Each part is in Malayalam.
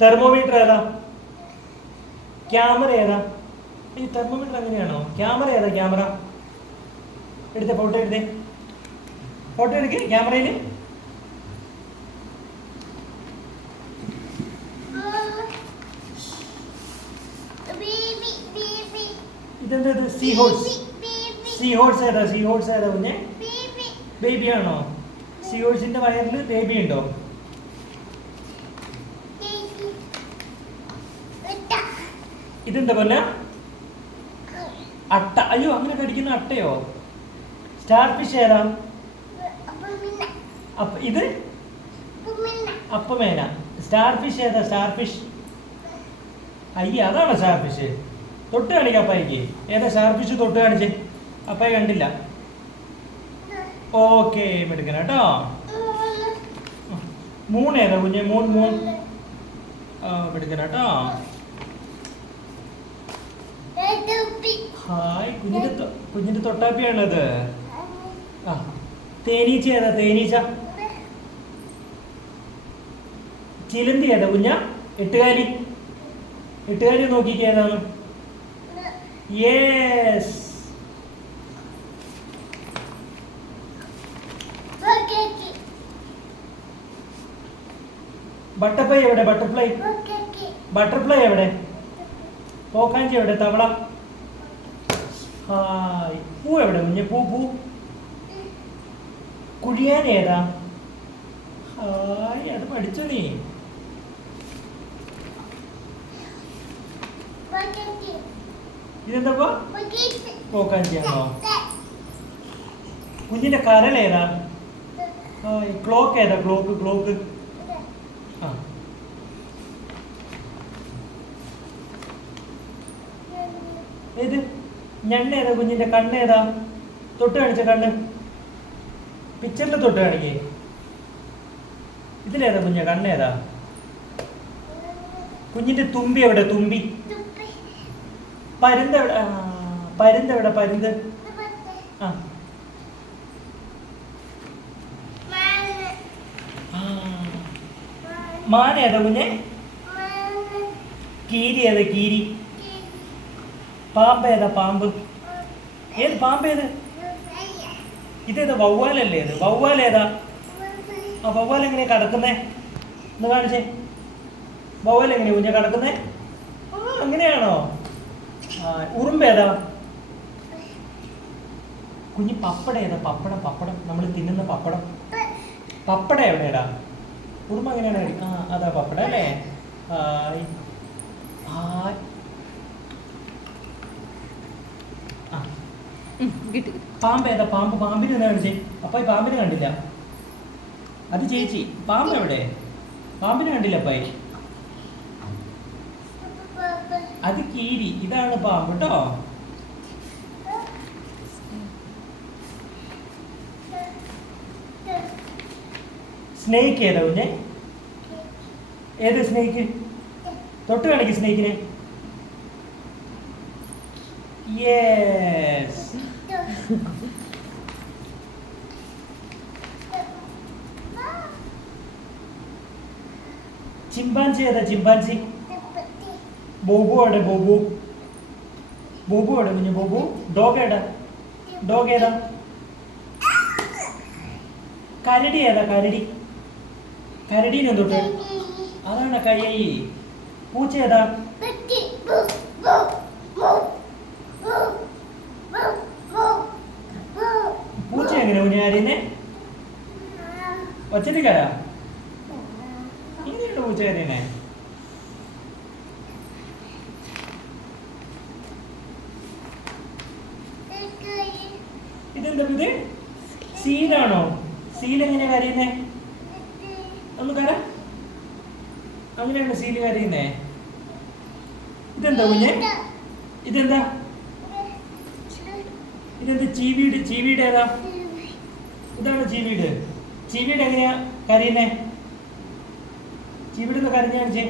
തെർമോമീറ്റർ ഏതാ? ക്യാമറ ഏതാ? ഈ തെർമോമീറ്റർ എങ്ങനെയാണോ? ക്യാമറ ഏതാ? ക്യാമറ എടുത്തേ, ഫോട്ടോ എടുത്തേ, ഫോട്ടോ എടുക്ക് ക്യാമറയിൽ. ഇതെന്താ? Sea horse. സീ ഹോഴ്സ് ഏതാ? സീ ഹോഴ്സ് ഏതാ കുഞ്ഞെ? ബേബി ആണോ? സീ ഹോഴ്സിന്റെ വയറിൽ ബേബി ഉണ്ടോ? ഇതെന്താ പോലെ? അട്ട. അയ്യോ, അങ്ങനെ കടിക്കുന്ന അട്ടയോ? സ്റ്റാർ ഫിഷ് ഏതാ? ഇത് അപ്പമേന. സ്റ്റാർ ഫിഷ് ഏതാ? Star fish. അയ്യ, അതാണോ സ്റ്റാർ ഫിഷ്? തൊട്ട് കാണിക്കാം അപ്പായിക്ക്. ഏതാ സ്റ്റാർ ഫിഷ്? തൊട്ട് കാണിച്ചേ. അപ്പായി കണ്ടില്ല. ഓക്കെ, എടുക്കണം കേട്ടോ. മൂൺ ഏതാ കുഞ്ഞെ? മൂൺ. എടുക്കണം കേട്ടോ. ഹായ്, കുഞ്ഞിന്റെ തൊട്ടാപ്പിയാണത്. ആ, തേനീച്ച ഏതാ? തേനീച്ച. ചിലന്തി ഏതാ കുഞ്ഞ? എട്ടുകാലി. എട്ടുകാലി നോക്കിക്ക് ഏതാണ്? യെസ്. ബട്ടർഫ്ലൈ എവിടെ? ബട്ടർഫ്ലൈ. ബട്ടർഫ്ലൈ എവിടെ? പോക്കാഞ്ചി എവിടെ? തവള. ഹായ്, പൂ എവിടെ കുഞ്ഞെ? പൂ. കുഴിയാൻ ഏതാ? ഹായ്, അത് പഠിച്ചോ നീ? ഇതെന്താ? പോക്കാഞ്ചിയാണോ? കുഞ്ഞിന്റെ കരൾ ഏതാ? ഹായ്, ക്ലോക്ക് ഏതാ? ക്ലോക്ക്. ആ, ഏത്? ഞണ്ട് ഏതാ? കുഞ്ഞിന്റെ കണ്ണ് ഏതാ? തൊട്ട് കാണിച്ച കണ്ണ്. പിക്ചറിൽ തൊട്ട് കാണിക്കേ. ഇതിലേതാ കുഞ്ഞ കണ്ണ് ഏതാ? കുഞ്ഞിന്റെ തുമ്പി എവിടെ? തുമ്പി. പരുന്ത് എവിടെ? പരുന്ത് എവിടെ? പരുന്ത്. ആ, മാൻ ഏതാ കുഞ്ഞെ? കീരി ഏതാ? കീരി. പാമ്പ് ഏതാ? പാമ്പ്. ഏത് പാമ്പ്? ഏത്? ഇതേതാ? വവ്വാലല്ലേ ഇത്? വവ്വാൽ ഏതാ? ആ, വവ്വാൽ എങ്ങനെയാ കിടക്കുന്നേ? ഒന്ന് കാണിച്ചേ. വവ്വാൽ എങ്ങനെയാ കുഞ്ഞെ കിടക്കുന്നേ? അങ്ങനെയാണോ? ഉറുമ്പ് ഏതാ? കുഞ്ഞി പപ്പട ഏതാ? പപ്പടം. നമ്മൾ തിന്നുന്ന പപ്പടം. പപ്പട എവിടെയാടാ? ഉറുമ്പ് എങ്ങനെയാണ്? ആ, അതാ പപ്പട അല്ലേ? ഹായ്. പാമ്പ് ഏതാ? പാമ്പിനെ എന്താ കാണിച്ചേ? അപ്പായി പാമ്പിനെ കണ്ടില്ല. അത് ചേച്ചി. പാമ്പ് എവിടെ? പാമ്പിനെ കണ്ടില്ല അപ്പായി. അത് കീരി. ഇതാണ് പാമ്പ് കേട്ടോ. സ്നേക്ക് ഏതാ കുഞ്ഞെ? ഏത് സ്നേക്ക്? തൊട്ട് കാണിക്ക് സ്നേക്കിനെ. യെസ്. ചിമ്പാൻസി ഏതാ? ചിമ്പാൻസി. ബോബു എവിടെ? ബോബു എവിടെ കുഞ്ഞു? ബോബു. ഡോഗ് ഏതാ? ഡോഗ് ഏതാ? കരടി ഏതാ? കരടീനെ തൊട്ട്. അതാണ് കഴിയായി. പൂച്ച ഏതാ? പൂച്ച എങ്ങനെ കുഞ്ഞു കരയുന്നേ? ഒച്ചത്തിൽ കരാ? ഇങ്ങനെയാണ് പൂച്ച കരയുന്നേ. ഇതെന്താ? ഇത് സീലാണോ? സീൽ എങ്ങനെയാ കരയുന്നേ? ഒന്ന് കര. അങ്ങനെയാണ് സീല് കരയുന്നേ. ഇതെന്താ കുഞ്ഞെ? ഇതെന്താ? ചീവീട് ഏതാ? ഇതാണ് ചീവീട്. ചീവീട് എങ്ങനെയാ കരയുന്നേ? ചീവീട് ഒന്ന് കരഞ്ഞു കാണിച്ചേ.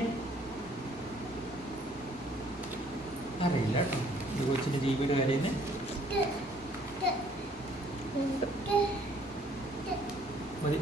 അറിയില്ല കേട്ടോ ഇത് കൊച്ചിന്റെ ചീവീട് കരയുന്നേ. മതി.